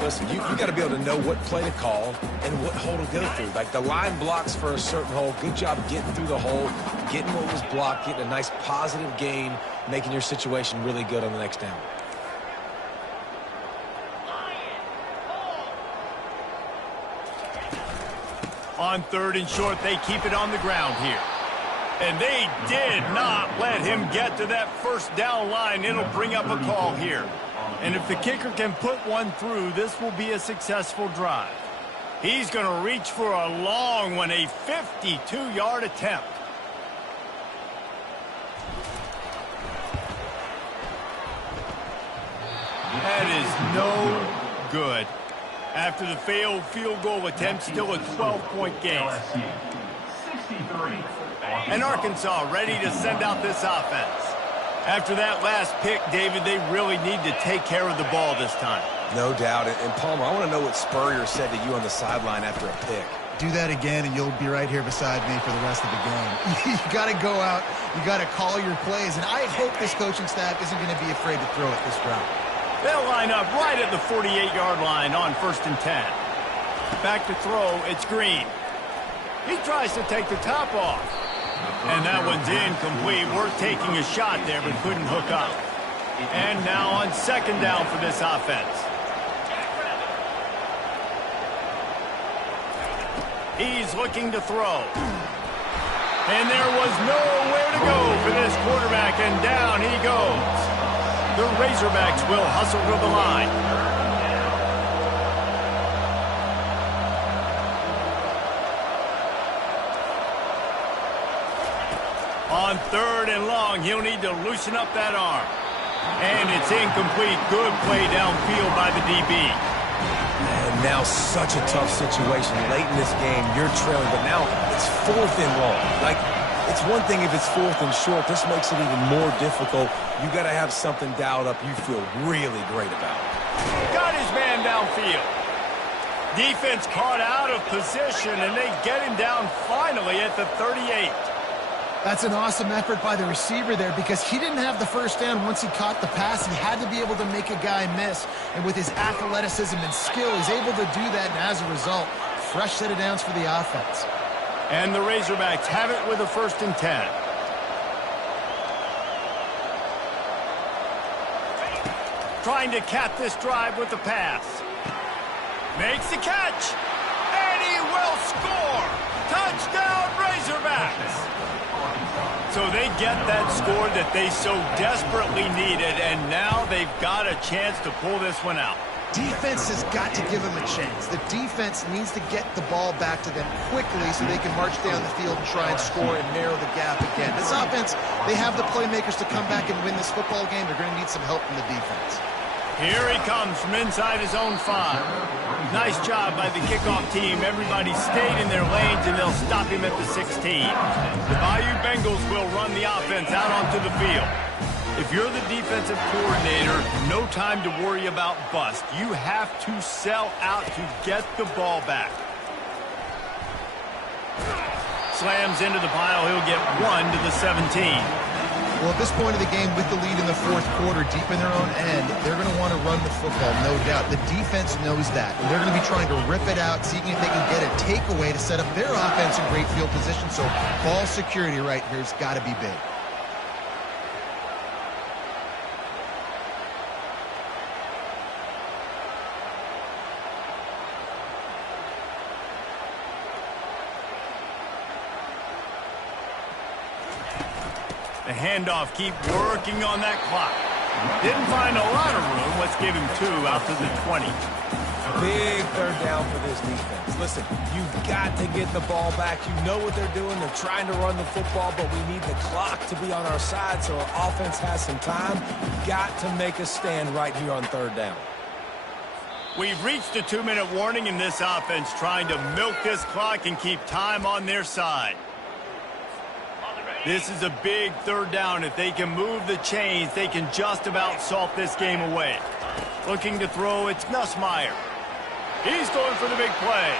Listen, you got to be able to know what play to call and what hole to go through. Like the line blocks for a certain hole. Good job getting through the hole, getting what was blocked, getting a nice positive gain, making your situation really good on the next down. On 3rd and short, they keep it on the ground here. And they did not let him get to that first down line. It'll bring up a call here. And if the kicker can put one through, this will be a successful drive. He's going to reach for a long one, a 52-yard attempt. That is no good. After the failed field goal attempt, still a 12-point game. And Arkansas ready to send out this offense. After that last pick, David, they really need to take care of the ball this time. No doubt. And Palmer, I want to know what Spurrier said to you on the sideline after a pick. Do that again, and you'll be right here beside me for the rest of the game. You got to go out. You got to call your plays. And I hope this coaching staff isn't going to be afraid to throw it this route. They'll line up right at the 48-yard line on 1st and 10. Back to throw, it's Green. He tries to take the top off. And that one's incomplete. Worth taking a shot there, but couldn't hook up. And now on 2nd down for this offense. He's looking to throw. And there was nowhere to go for this quarterback, and down he goes. The Razorbacks will hustle to the line. On 3rd and long, he'll need to loosen up that arm. And it's incomplete. Good play downfield by the DB. And now such a tough situation. Late in this game, you're trailing, but now it's 4th and long. Like, it's one thing if it's 4th and short. This makes it even more difficult. You got to have something dialed up you feel really great about. Got his man downfield. Defense caught out of position, and they get him down finally at the 38. That's an awesome effort by the receiver there because he didn't have the first down once he caught the pass. He had to be able to make a guy miss. And with his athleticism and skill, he's able to do that. And as a result, fresh set of downs for the offense. And the Razorbacks have it with a 1st and 10. Trying to cap this drive with the pass. Makes the catch. And he will score. Touchdown, Razorbacks. So they get that score that they so desperately needed, and now they've got a chance to pull this one out. Defense has got to give them a chance. The defense needs to get the ball back to them quickly so they can march down the field and try and score and narrow the gap again. This offense, they have the playmakers to come back and win this football game. They're going to need some help from the defense. Here he comes from inside his own 5. Nice job by the kickoff team. Everybody stayed in their lanes, and they'll stop him at the 16. The Bayou Bengals will run the offense out onto the field. If you're the defensive coordinator, no time to worry about bust. You have to sell out to get the ball back. Slams into the pile. He'll get 1 to the 17. Well, at this point of the game, with the lead in the 4th quarter, deep in their own end, they're going to want to run the football, no doubt. The defense knows that. And they're going to be trying to rip it out, seeing if they can get a takeaway to set up their offense in great field position. So ball security right here has got to be big. The handoff, keep working on that clock. Didn't find a lot of room. Let's give him 2 out to the 20. Big 3rd down for this defense. Listen, you've got to get the ball back. You know what they're doing. They're trying to run the football, but we need the clock to be on our side so our offense has some time. Got to make a stand right here on 3rd down. We've reached a 2-minute warning in this offense, trying to milk this clock and keep time on their side. This is a big 3rd down. If they can move the chains, they can just about salt this game away. Looking to throw, it's Nussmeier. He's going for the big play.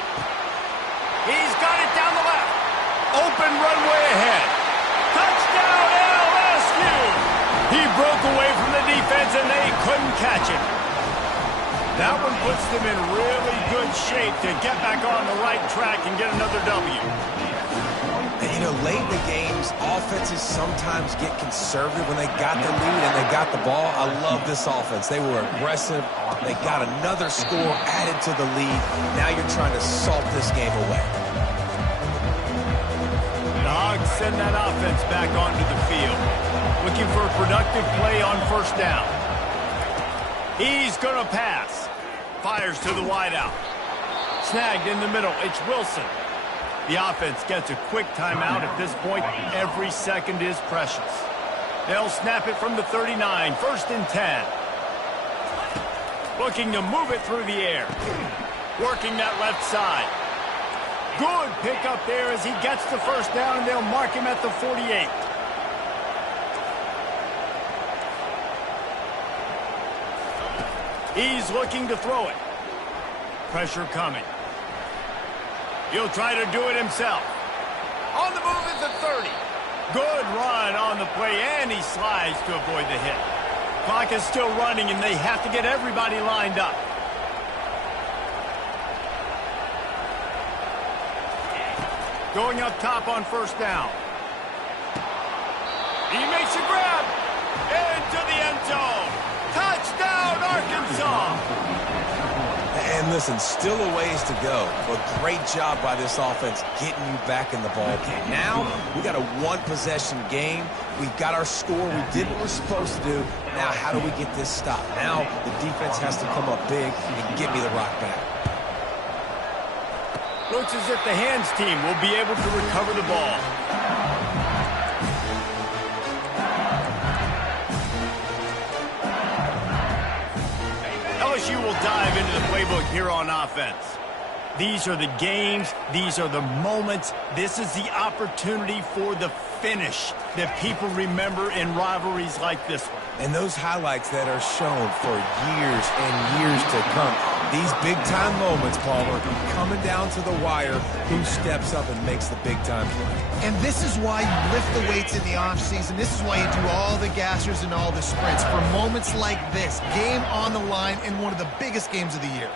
He's got it down the left. Open runway ahead. Touchdown, LSU! He broke away from the defense, and they couldn't catch him. That one puts them in really good shape to get back on the right track and get another W. You know, late in the games, offenses sometimes get conservative when they got the lead and they got the ball. I love this offense. They were aggressive. They got another score added to the lead. Now you're trying to salt this game away. The Hogs send that offense back onto the field. Looking for a productive play on 1st down. He's going to pass. Fires to the wideout. Snagged in the middle. It's Wilson. The offense gets a quick timeout. At this point, every second is precious. They'll snap it from the 39, 1st and 10. Looking to move it through the air. Working that left side. Good pickup there as he gets the 1st down, and they'll mark him at the 48. He's looking to throw it. Pressure coming. He'll try to do it himself. On the move at the 30. Good run on the play, and he slides to avoid the hit. Clock is still running, and they have to get everybody lined up. Going up top on 1st down. He makes a grab. Into the end zone. Touchdown, Arkansas. And listen, still a ways to go, but great job by this offense getting you back in the ball game. Now, we got a 1-possession game. We've got our score. We did what we're supposed to do. Now, how do we get this stopped? Now, the defense has to come up big and get me the rock back. Looks as if the hands team will be able to recover the ball. playbook here on offense. These are the games. These are the moments. This is the opportunity for the finish that people remember in rivalries like this one. And those highlights that are shown for years and years to come. These big-time moments, Palmer, coming down to the wire, who steps up and makes the big-time play. And this is why you lift the weights in the offseason. This is why you do all the gassers and all the sprints. For moments like this, game on the line in one of the biggest games of the year.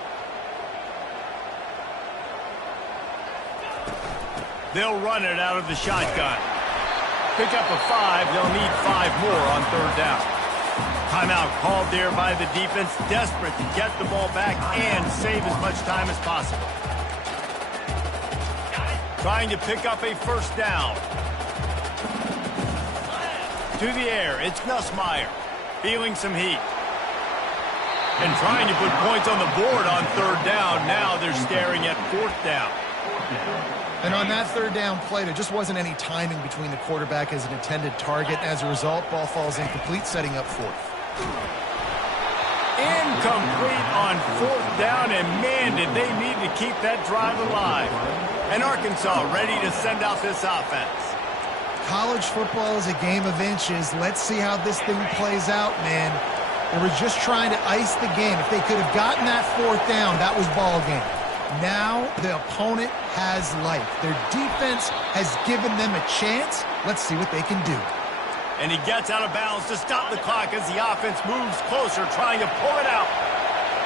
They'll run it out of the shotgun. Pick up a 5. They'll need 5 more on 3rd down. Timeout called there by the defense, desperate to get the ball back and save as much time as possible. Trying to pick up a 1st down. To the air, it's Nussmeier. Feeling some heat. And trying to put points on the board on 3rd down. Now they're staring at 4th down. And on that 3rd down play, there just wasn't any timing between the quarterback as an intended target. As a result, ball falls incomplete, setting up 4th. Incomplete on 4th down, and man, did they need to keep that drive alive. And Arkansas ready to send out this offense. College football is a game of inches. Let's see how this thing plays out, man. They were just trying to ice the game. If they could have gotten that 4th down, that was ball game. Now the opponent has life. Their defense has given them a chance. Let's see what they can do. And he gets out of bounds to stop the clock as the offense moves closer, trying to pull it out.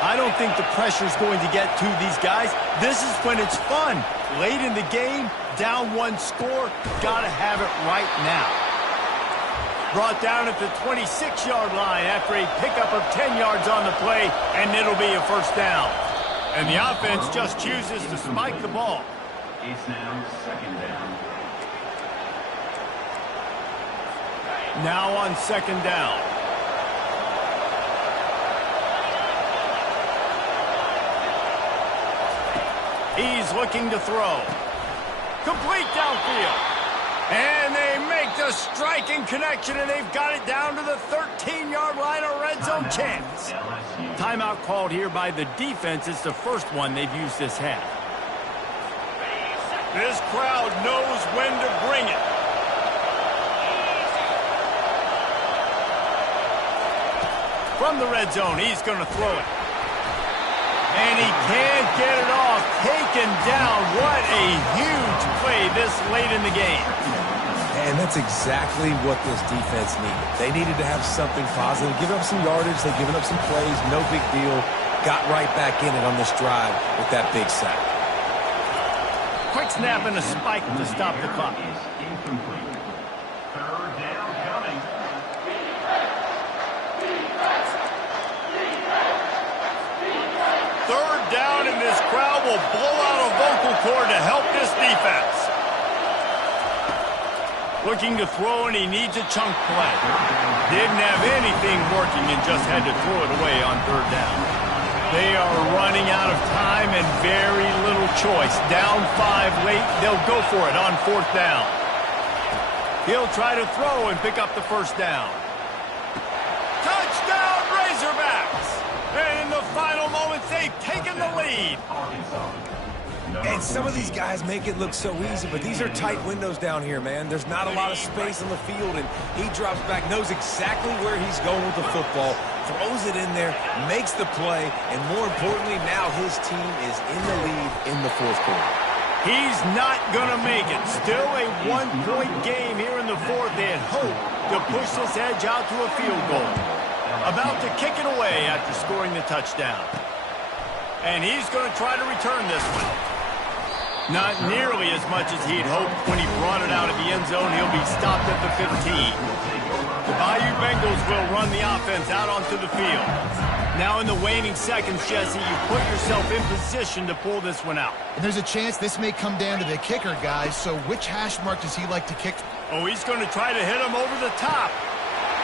I don't think the pressure's going to get to these guys. This is when it's fun. Late in the game, down 1 score, gotta have it right now. Brought down at the 26-yard line after a pickup of 10 yards on the play, and it'll be a 1st down. And the offense just chooses to spike the ball. It's now 2nd down. Now on 2nd down. He's looking to throw. Complete downfield. And they make the striking connection, and they've got it down to the 13-yard line, a red zone chance. Timeout called here by the defense. It's the 1st one they've used this half. This crowd knows when to bring it. From the red zone, he's going to throw it. And he can't get it off. Taken down. What a huge play this late in the game. And that's exactly what this defense needed. They needed to have something positive. Give up some yardage. They've given up some plays. No big deal. Got right back in it on this drive with that big sack. Quick snap and a spike to stop the clock. Incomplete. 3rd down coming. Third down, and this crowd will blow out a vocal cord to help this defense. Looking to throw, and he needs a chunk play. Didn't have anything working and just had to throw it away on 3rd down. They are running out of time and very little choice. Down 5 late, they'll go for it on 4th down. He'll try to throw and pick up the 1st down. Touchdown, Razorbacks! And in the final moments, they've taken the lead. And some of these guys make it look so easy, but these are tight windows down here, man. There's not a lot of space on the field, and he drops back, knows exactly where he's going with the football, throws it in there, makes the play, and more importantly, now his team is in the lead in the 4th quarter. He's not going to make it. Still a 1-point game here in the 4th. They had hoped to push this edge out to a field goal. About to kick it away after scoring the touchdown. And he's going to try to return this one. Not nearly as much as he'd hoped when he brought it out of the end zone. He'll be stopped at the 15. The Bayou Bengals will run the offense out onto the field. Now in the waning seconds, Jesse, you put yourself in position to pull this one out. And there's a chance this may come down to the kicker, guys. So which hash mark does he like to kick? Oh, he's going to try to hit him over the top.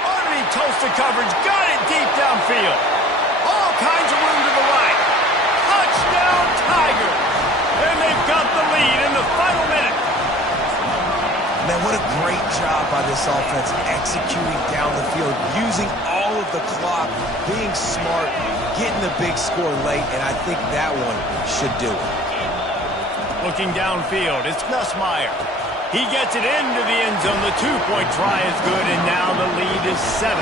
Underneath toasted coverage. Got it deep downfield. All kinds of room to the right. Touchdown, Tigers. And they've got the lead in the final minute. Man, what a great job by this offense executing down the field, using all of of the clock, being smart, getting the big score late, and I think that one should do it. Looking downfield, it's Nussmeier. He gets it into the end zone. The two-point try is good, and now the lead is 7.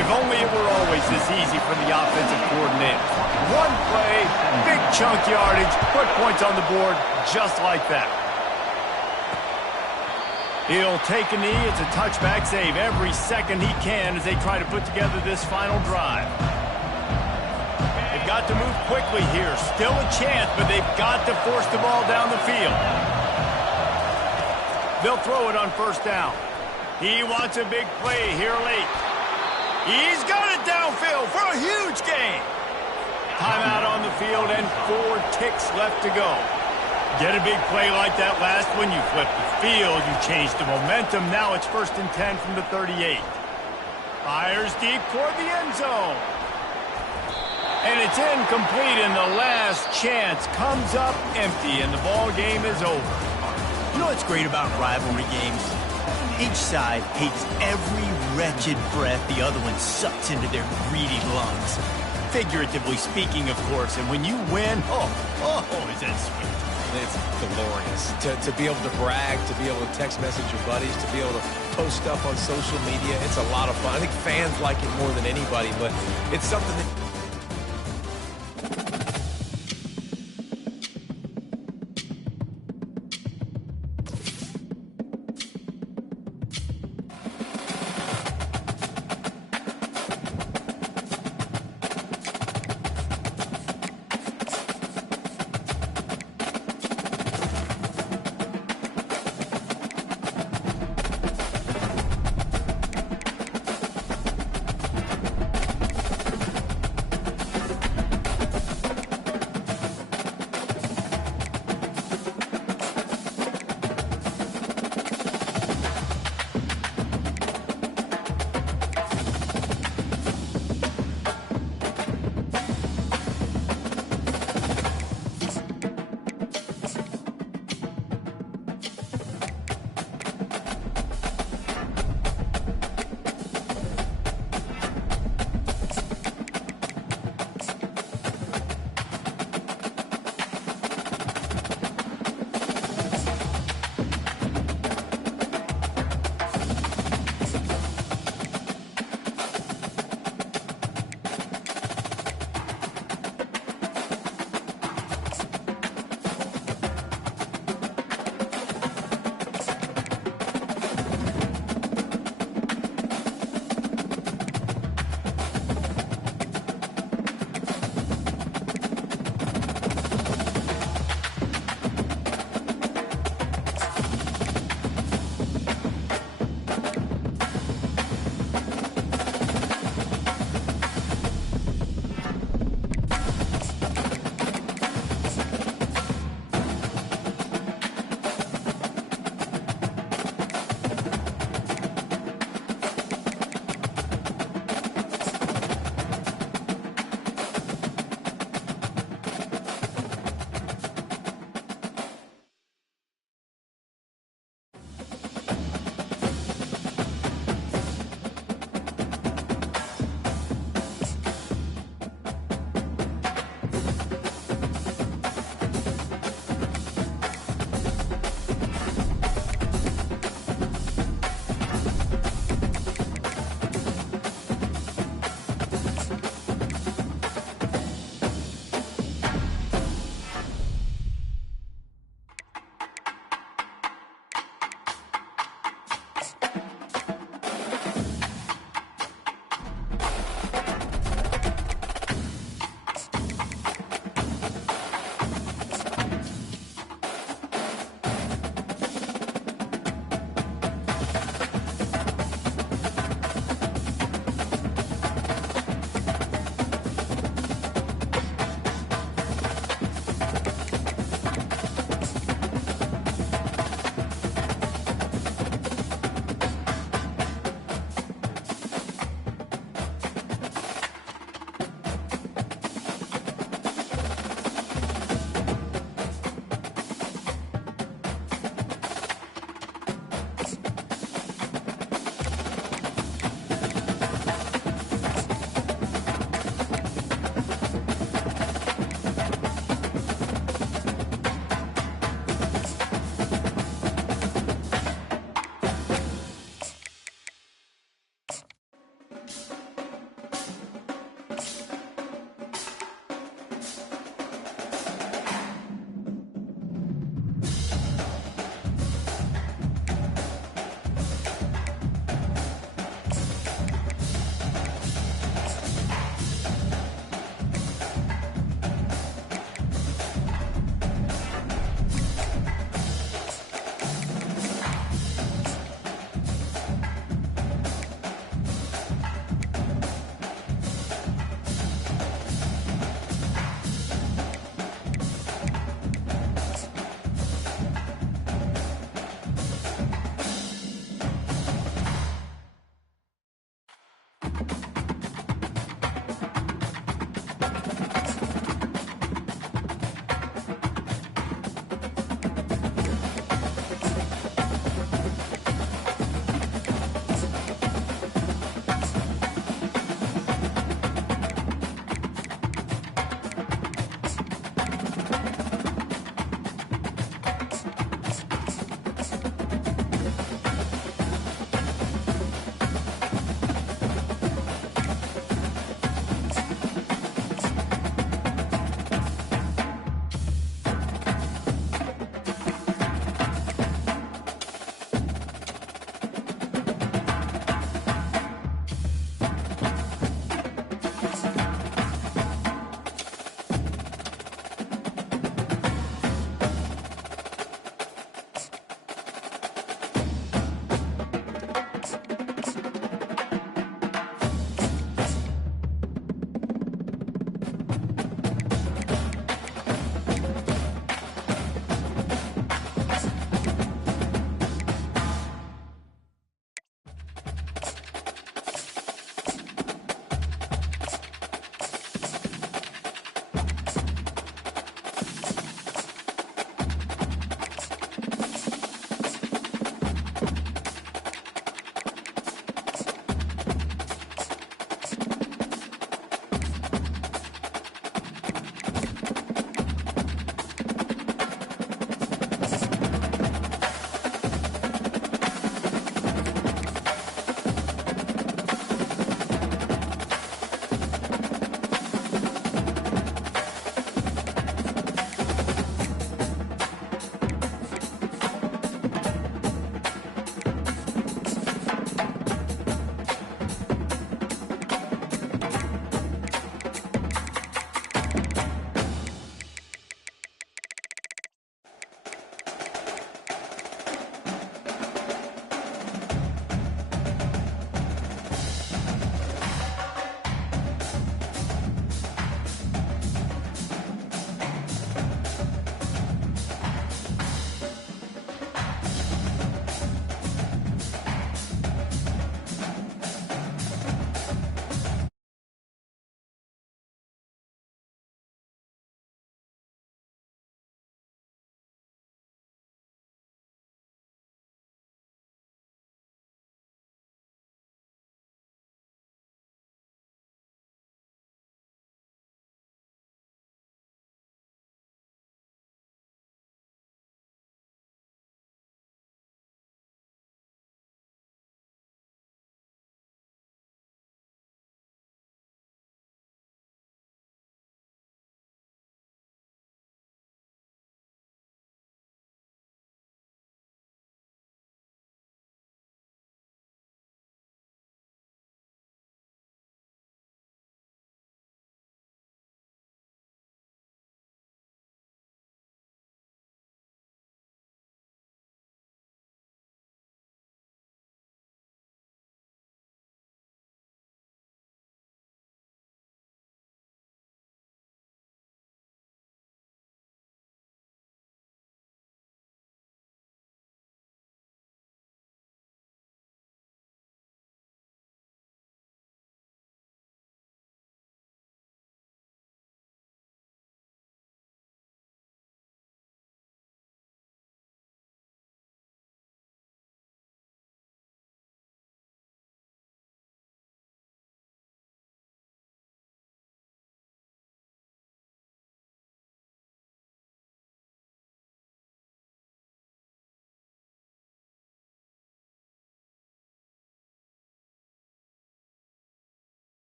If only it were always this easy for the offensive coordinator. One play, big chunk yardage, put points on the board just like that. He'll take a knee. It's a touchback save every second he can as they try to put together this final drive. They've got to move quickly here. Still a chance, but they've got to force the ball down the field. They'll throw it on first down. He wants a big play here late. He's got it downfield for a huge gain. Timeout on the field and 4 ticks left to go. Get a big play like that last one, you flip the field, you change the momentum. Now it's 1st and 10 from the 38. Fires deep toward the end zone. And it's incomplete, and the last chance comes up empty, and the ball game is over. You know what's great about rivalry games? Each side hates every wretched breath the other one sucks into their greedy lungs. Figuratively speaking, of course, and when you win, oh, is that sweet. It's glorious. To be able to brag, to be able to text message your buddies, to be able to post stuff on social media, it's a lot of fun. I think fans like it more than anybody, but it's something that